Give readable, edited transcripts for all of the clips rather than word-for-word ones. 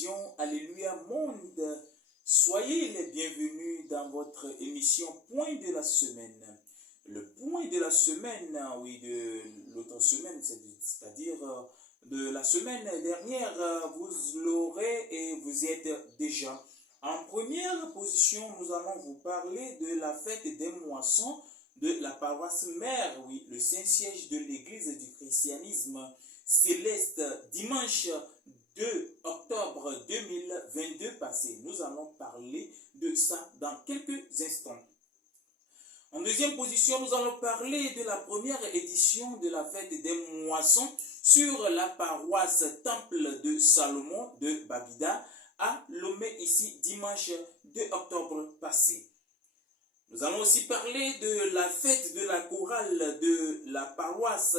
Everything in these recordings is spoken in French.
télévision Alléluia Monde. Soyez les bienvenus dans votre émission Point de la semaine. Le point de la semaine, oui, de l'autre semaine, c'est-à-dire de la semaine dernière, vous l'aurez et vous y êtes déjà. En première position, nous allons vous parler de la fête des moissons de la paroisse mère, oui, le Saint-Siège de l'Église du christianisme céleste, dimanche 2 octobre 2022 passé. Nous allons parler de ça dans quelques instants. En deuxième position, nous allons parler de la première édition de la fête des moissons sur la paroisse Temple de Salomon de Babida à Lomé, ici, dimanche 2 octobre passé. Nous allons aussi parler de la fête de la chorale de la paroisse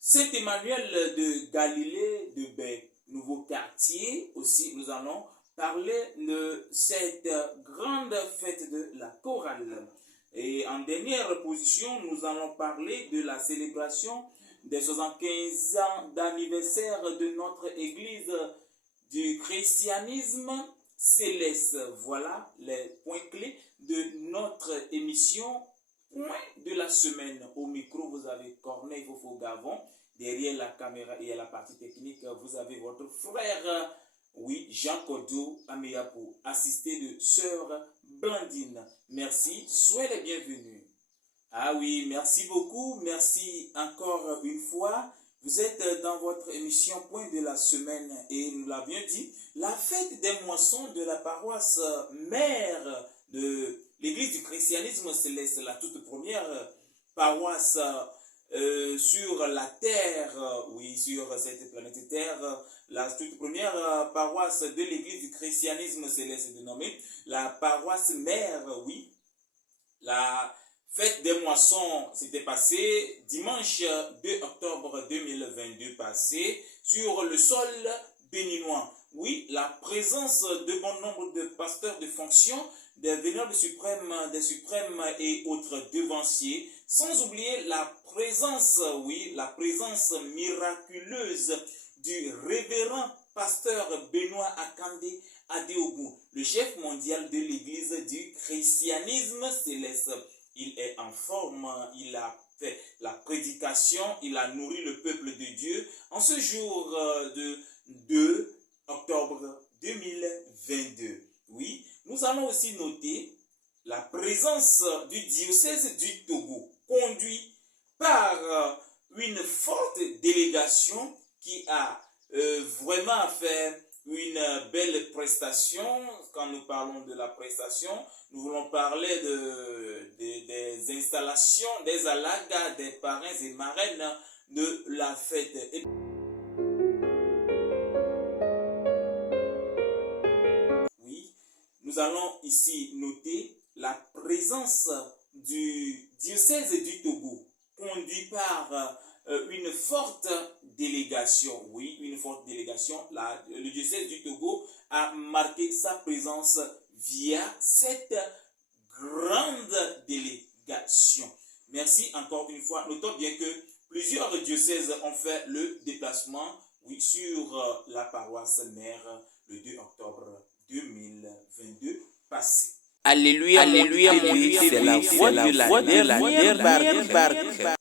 Saint-Emmanuel de Galilée de Bec, nouveau quartier. Aussi, nous allons parler de cette grande fête de la chorale. Et en dernière position, nous allons parler de la célébration des 75 ans d'anniversaire de notre église du christianisme céleste. Voilà les points clés de notre émission Point de la semaine. Au micro, vous avez Corneille Fofo-Gavon. Derrière la caméra et à la partie technique, vous avez votre frère, oui, Jean Kodio Ameyapo, assisté de sœur Blandine. Merci, soyez les bienvenus. Ah oui, merci beaucoup, merci encore une fois. Vous êtes dans votre émission Point de la semaine et nous l'avions dit, la fête des moissons de la paroisse mère de l'Église du christianisme céleste, la toute première paroisse sur la terre, oui, sur cette planète Terre, la toute première paroisse de l'Église du christianisme céleste dénommée la paroisse mère, oui. La fête des moissons s'était passée dimanche 2 octobre 2022 passé sur le sol béninois. Oui, la présence de bon nombre de pasteurs de fonction, des vénérables suprêmes, des suprêmes et autres devanciers, sans oublier la présence, oui, la présence miraculeuse du révérend pasteur Benoît Akandé Adeogu, le chef mondial de l'église du christianisme céleste. Il est en forme, il a fait la prédication, il a nourri le peuple de Dieu en ce jour de 2 octobre 2022. Oui, nous allons aussi noter la présence du diocèse du Togo, conduit par une forte délégation qui a vraiment fait une belle prestation. Quand nous parlons de la prestation, nous voulons parler des installations, des alagas, des parrains et marraines de la fête. Oui, nous allons ici noter la présence du diocèse du Togo, conduit par une forte délégation. Oui, une forte délégation. Le diocèse du Togo a marqué sa présence via cette grande délégation. Merci encore une fois. Notons bien que plusieurs diocèses ont fait le déplacement, oui, sur la paroisse mère le 2 octobre 2022 passé. Alléluia, Alléluia, c'est la voix de la dernière barque.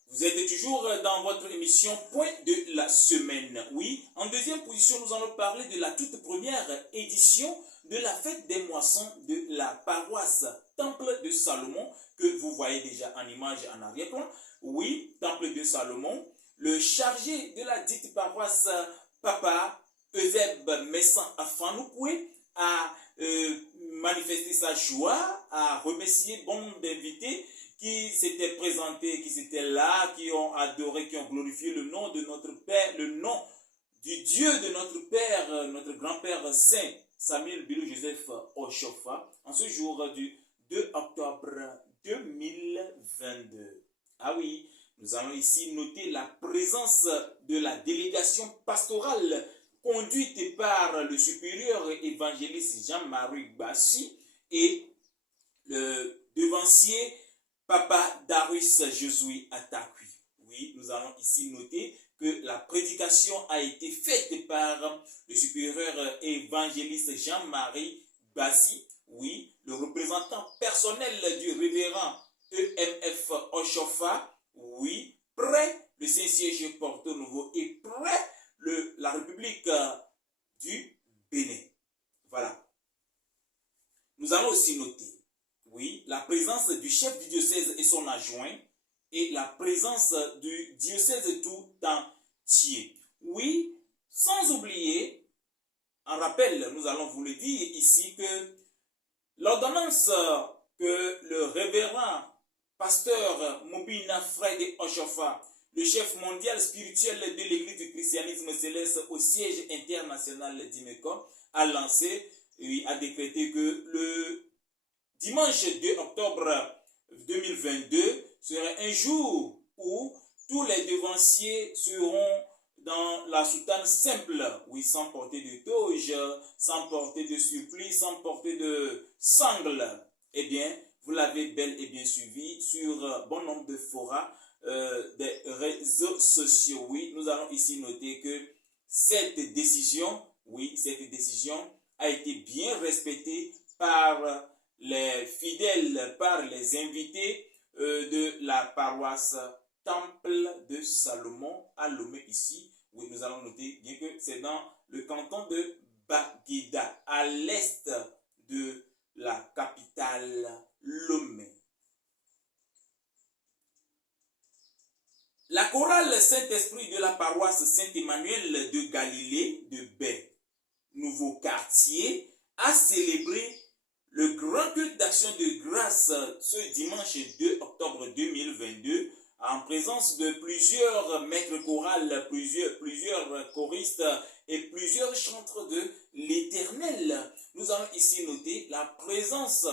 Vous êtes toujours dans votre émission Point de la semaine. Oui, en deuxième position, nous allons parler de la toute première édition de la fête des moissons de la paroisse Temple de Salomon, que vous voyez déjà en image en arrière-plan. Oui, Temple de Salomon. Le chargé de la dite paroisse, Papa Euseb Messan Afanoukoué, a manifesté sa joie, a remercié bon d'invités qui s'étaient présentés, qui étaient là, qui ont adoré, qui ont glorifié le nom de notre Père, le nom du Dieu de notre Père, notre grand-père Saint Samuel Bilou Joseph Oshofa, en ce jour du 2 octobre 2022. Ah oui, nous allons ici noter la présence de la délégation pastorale conduite par le supérieur évangéliste Jean-Marie Bassi et le devancier Papa Darius Josué Atakui. Oui, nous allons ici noter que la prédication a été faite par le supérieur évangéliste Jean-Marie Bassi, oui, le représentant personnel du révérend EMF Oshofa, oui, près le Saint-Siège Porto Novo et près la République du Bénin. Voilà. Nous allons aussi noter, oui, la présence du chef du diocèse et son adjoint et la présence du diocèse tout entier. Oui, sans oublier, en rappel, nous allons vous le dire ici que l'ordonnance que le révérend pasteur Mobina Fred Oshofa, le chef mondial spirituel de l'Église du christianisme céleste au siège international d'Imeko, a lancé, oui, a décrété que le dimanche 2 octobre 2022 serait un jour où tous les devanciers seront dans la soutane simple, oui, sans porter de toge, sans porter de supplis, sans porter de sangle. Eh bien, vous l'avez bel et bien suivi sur bon nombre de forats des réseaux sociaux. Oui, nous allons ici noter que cette décision, oui, cette décision a été bien respectée par les fidèles, par les invités de la paroisse Temple de Salomon à Lomé ici. Oui, nous allons noter bien que c'est dans le canton de Baguida, à l'est de la capitale Lomé. La chorale Saint-Esprit de la paroisse Saint-Emmanuel de Galilée de Baie, nouveau quartier, a célébré le grand culte d'action de grâce ce dimanche 2 octobre 2022 en présence de plusieurs maîtres chorales, plusieurs choristes et plusieurs chantres de l'Éternel. Nous allons ici noter la présence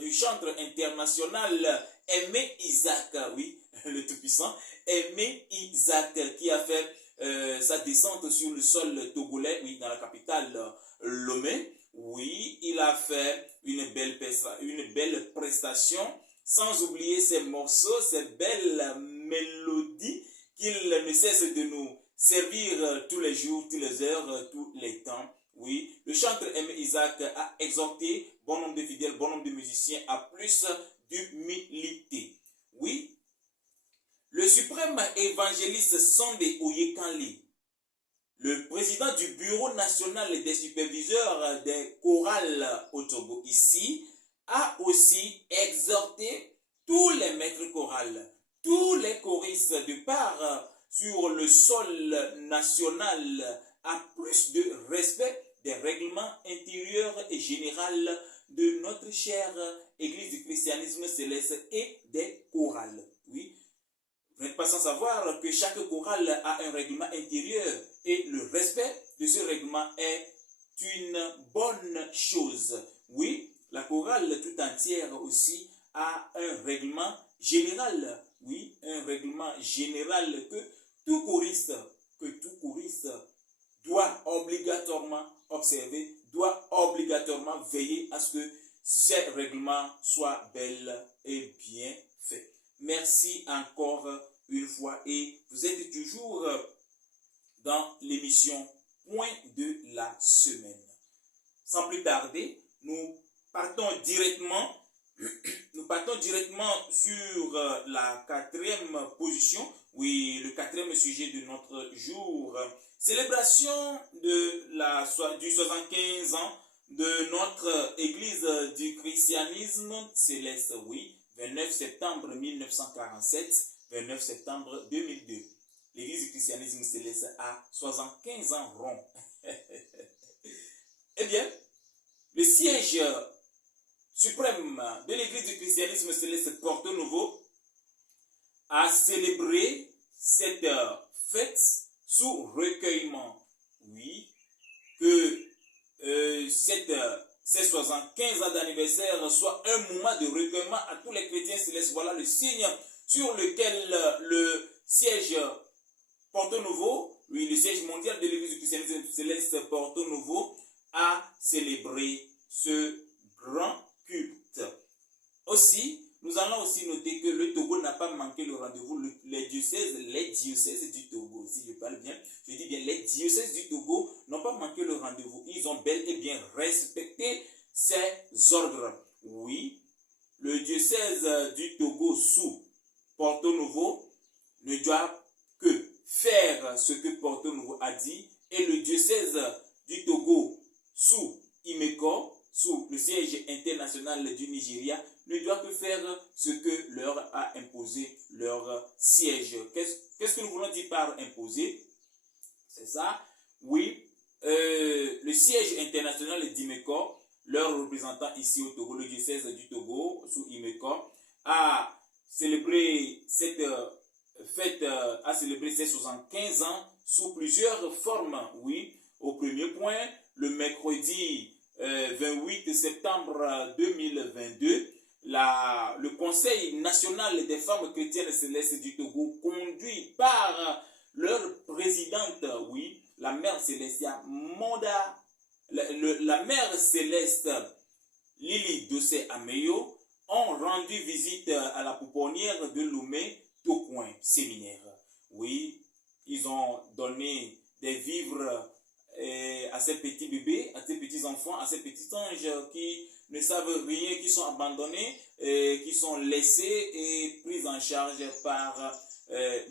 du chantre international Aimé Isaac, oui, le Tout-Puissant, Aimé Isaac, qui a fait sa descente sur le sol togolais, oui, dans la capitale Lomé. Oui, il a fait une belle prestation, sans oublier ses morceaux, ses belles mélodies qu'il ne cesse de nous servir tous les jours, toutes les heures, tous les temps. Oui, le chantre Aimé Isaac a exhorté bon nombre de fidèles, bon nombre de musiciens à plus d'humilité. Oui, le suprême évangéliste Sondé Oyekanli, le président du Bureau national des superviseurs des chorales au Togo ici, a aussi exhorté tous les maîtres chorales, tous les choristes de part sur le sol national à plus de respect des règlements intérieurs et généraux de notre chère Église du christianisme céleste et des chorales. Oui. Vous n'êtes pas sans savoir que chaque chorale a un règlement intérieur et le respect de ce règlement est une bonne chose. Oui, la chorale tout entière aussi a un règlement général. Oui, un règlement général que tout choriste doit obligatoirement observer, doit obligatoirement veiller à ce que ces règlements soient bel et bien faits. Merci encore une fois et vous êtes toujours dans l'émission Point de la semaine. Sans plus tarder, nous partons directement sur la quatrième position, oui, le quatrième sujet de notre jour. Célébration du 75 ans de notre Église du christianisme céleste, oui, 29 septembre 1947, 29 septembre 2002. L'Église du christianisme céleste a 75 ans rond. Eh bien, le siège suprême de l'Église du christianisme céleste Porto Novo a célébré cette fête sous recueillement. Oui, que ces 75 ans d'anniversaire soit un moment de recueillement à tous les chrétiens célestes. Voilà le signe sur lequel le siège Porto Novo, oui, le siège mondial de l'Église du christianisme céleste Porto Novo a célébré ce grand culte. Aussi, nous allons aussi noter que le Togo n'a pas manqué le rendez-vous. Les diocèses les diocèses du Togo, si je parle bien, je dis bien les diocèses du Togo n'ont pas manqué le rendez-vous. Ils ont bel et bien respecté ces ordres. Oui, le diocèse du Togo sous Porto Novo ne doit que faire ce que Porto Novo a dit, et le diocèse du Togo sous Imeko, sous le siège international du Nigeria, ne doit que faire ce que leur a imposé leur siège. Qu'est-ce que nous voulons dire par imposer? C'est ça? Oui, le siège international d'Imeko, leur représentant ici au Togo, le diocèse du Togo, sous Imeko, a célébré cette fête, a célébré ses 75 ans sous plusieurs formes. Oui, au premier point, le mercredi 28 septembre 2022, le Conseil national des femmes chrétiennes célestes du Togo, conduit par leur présidente, oui, la mère Célestia Monda, la mère céleste Lily Dossé Ameyo, ont rendu visite à la pouponnière de Lomé, Tocoin, séminaire. Oui, ils ont donné des vivres à ces petits bébés, à ces petits enfants, à ces petits anges qui ne savent rien, qui sont abandonnés, qui sont laissés et pris en charge par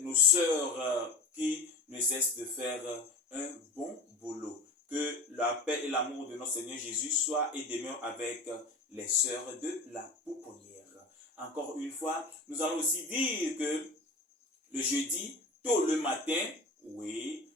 nos sœurs qui ne cessent de faire un bon boulot. Que la paix et l'amour de notre Seigneur Jésus soient et demeurent avec les sœurs de la pouponnière. Encore une fois, nous allons aussi dire que le jeudi, tôt le matin, oui,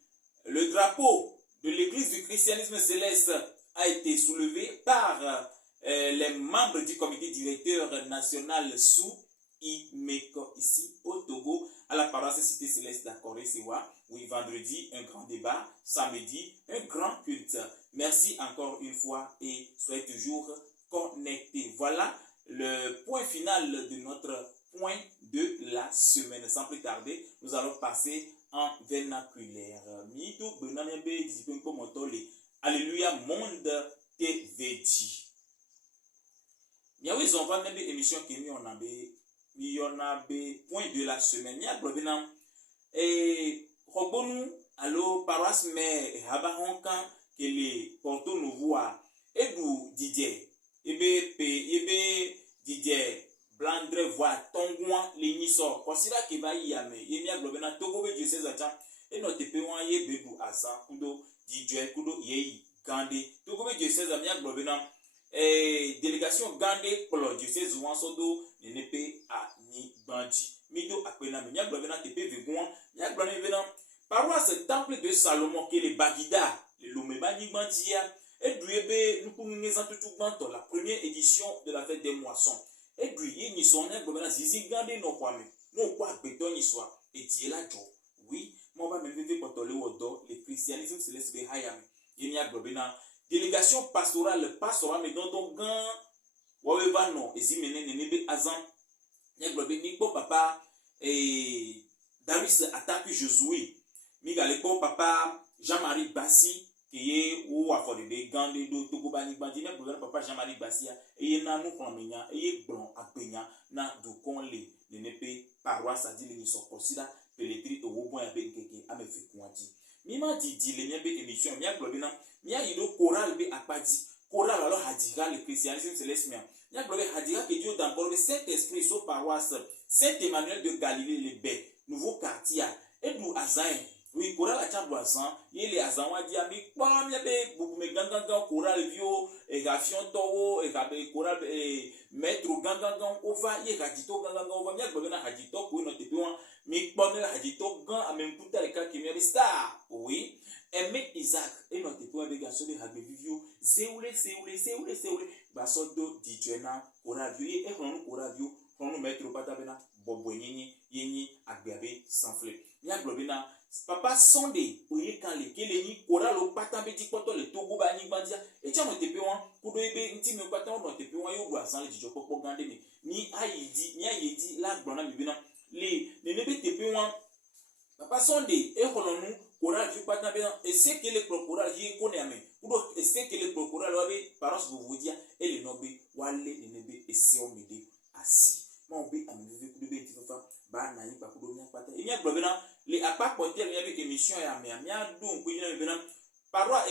le drapeau de l'Église du christianisme céleste a été soulevé par les membres du comité directeur national sous Imeko, ici au Togo, à la paroisse Cité Céleste d'Akoré-Sewa. Oui, vendredi, un grand débat, samedi, un grand culte. Merci encore une fois et soyez toujours connectés. Voilà le point final de notre point de la semaine. Sans plus tarder, nous allons passer en vernaculaire. Alléluia, monde TVD. Bien oui, on va même émission qui est point de la semaine. Il y a problème. Et Robonu, allo paroisse mais Habahonkan, que les Porto Nouveau a Ebu Didier. Ebe Didier. Blandre voix tongouan les nisor. Considère qu'il va y amener. Il y a globena Togo be diocèse atan. Et notre péouan ye bebu asa kudo Didier kudo yei gande. Togo be diocèse amia globena délégation gande pour le diocèse ouan sodo nenepe a ni bandi. Mido apena mia globena tepe vegouan. Mia globena paroisse temple de Salomon qui est le Bagida, le Lomeba ni bandia. Et duebe nous pouvons nous en tout banto la première édition de la fête des moissons. Et puis, il y a un peu de zizi gandé non kwame. Non quoi béton y soit. Et dit là, oui, moi, je vais me faire le christianisme céleste de Hayam. Il y a une délégation pastorale, mais dans ton gant, Waweva non, et Zimene Nebe Azan. Il y a une papa, et Davis attaque Josué. Migalepo papa, Jean-Marie Bassi. Qui est ou à fond de gandé do Togo bani bandi na brother papa Jean-Marie Bassia et na nous promenya et blanc à penya na du conle ne nepe paroisse a dit les sont considérés peletri au bon avec keke a me fait quanti mima dit les miens émission mia globina mia yido choral be apadi choral alors hadira le christianisme céleste mia globé hadira que Dieu d'encore le Saint-Esprit sur paroisse Saint-Emmanuel de Galilée les baies nouveau quartier et du Azaï. Oui, choral a tchab boisson, il est à Zanwadi ami, pam yabe, bouboume gangan, choral vio, et gafion towo, et gabe choral, et maître gangan, ova, et gadito gangan, ova, miak bobena hadito, pour notre péouan, mi pomel hadito gan, a même puta les cas qui m'y star. Oui, et mec Isaac, et notre péouan avec un seul habe vivio, seoule, basodo, dijena, choral vio, et choral vio, nous mettre au patabena, boboyeni, yeni, agbabe, sans flé. Miak bobena, papa Sunday oye kan le keleni choral o patambe di poto le Togo ba ni bandia e cha no tepe wan kudo ebe nti me patam no tepe wan yo gwa san le jijo popo gande ni ayedi la gbona mi bina le nebe tepe wan papa Sunday e holonu choral ju patambe e se que le choral yi ko ne ame kudo e se que le choral wa be parents vous dia e le nobe wale nebe e se o mede asi mo be ame vive kudo be ti fa ba na yi pa kudo nya pata e nya gbona émission ya mia donc kujina mbena paroi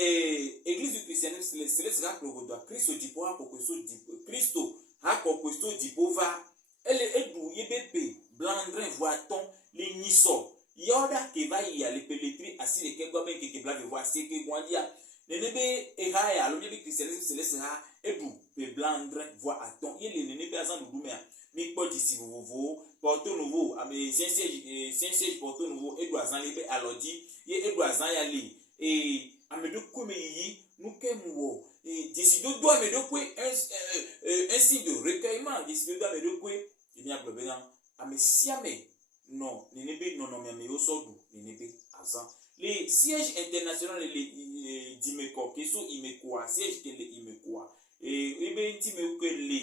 église du christianisme céleste rakogodo Christo dipo akokweso dipo Christo akokweso dipo va ele edu yebepe blandrin voiton les niso yoda ke va y aller peletri asi le ke gobe ke blave voir c'est que gwandia nenebe ehaya lo yebe christianisme céleste ha edu pe blandrin voiton yele nenebe azan dudumea mi po disi vovo porto nouveau ame siège porto nouveau edu azan lebe alodi ye edu azan ya li et amedo kome yi nous kemwo et décido do amedo kwe un signe de recueillement décido do amedo kwe et bien problème ame siame non nenebe non non mais osodu nenebe azan les sièges internationaux les dimeko keso imekoa siège que les imekoa et ebe ntime ko le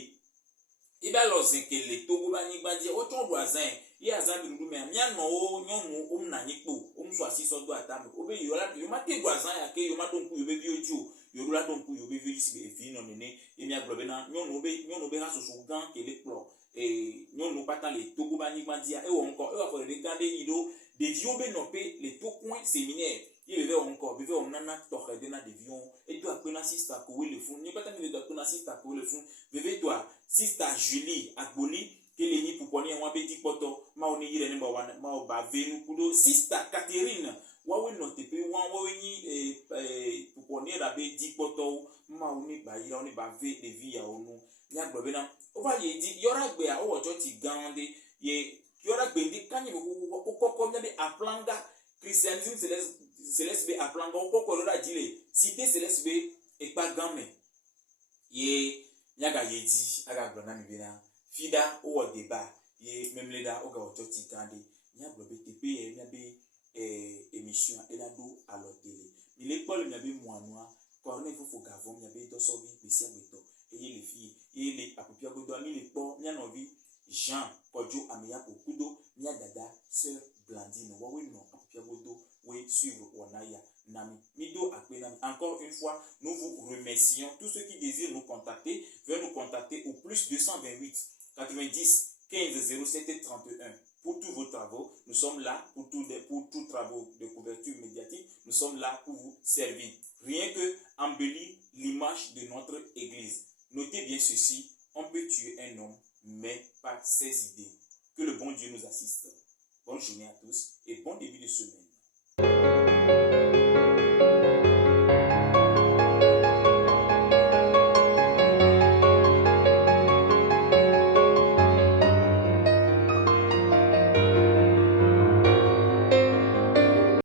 iba lozen ke le togo ba ni gbadi o ton do azan ye azan bi ndu me amia no o nyonu o mna nyipo o mso asiso do atame obe yola yo mate do azan ya ke yo ma don ku yo be bi oju yo la don ku yo be bi si be fi no nene emi aglobe na nyonu be ha soso gan ke le plo nyonu pata le togo ba ni gbadi e wo nko e wa for regarder ido de vieux be no pe le to coin séminaire ye bebe encore bebe on nana tokhede na devion et toi pena sister ko le fun ni pata ni de pena sister ko le fun bebe toi sister Julie Agboli kele ni puponi en wabe di poto ma oni yire ni ma o ba venu kudo sister Catherine wa we no te pe wa we ni puponi ra be di poto ma oni ba yira oni ba ve de vie ya onu ni agbobe na o va ye di yora gbe a o church gande ye yora gbe ndi kanyi ko kokko mi be aplanga christianisme céleste be aplanga ko kokko ra dile cité céleste be e pa gamme ye nyaga yedi aga blona mi bina fida o débat ye memleda o ga ototi kande nya blobe tepe ye nya be émission elado à la télé il est pas le nya be moanoa ko ne fofo gavon nya be to so bi besia beto et ye les filles et les apopia go do mi le po nya no vi Jean Kodjo Ameya Okudo nya dada sœur Blandine wa we no apopia go do we suivre onaya nami mido akbenami. Encore une fois, nous vous remercions. Tous ceux qui désirent nous contacter, veuillez nous contacter au plus 228 90 15 07 31. Pour tous vos travaux, nous sommes là pour tous travaux de couverture médiatique, nous sommes là pour vous servir. Rien que embellir l'image de notre église. Notez bien ceci,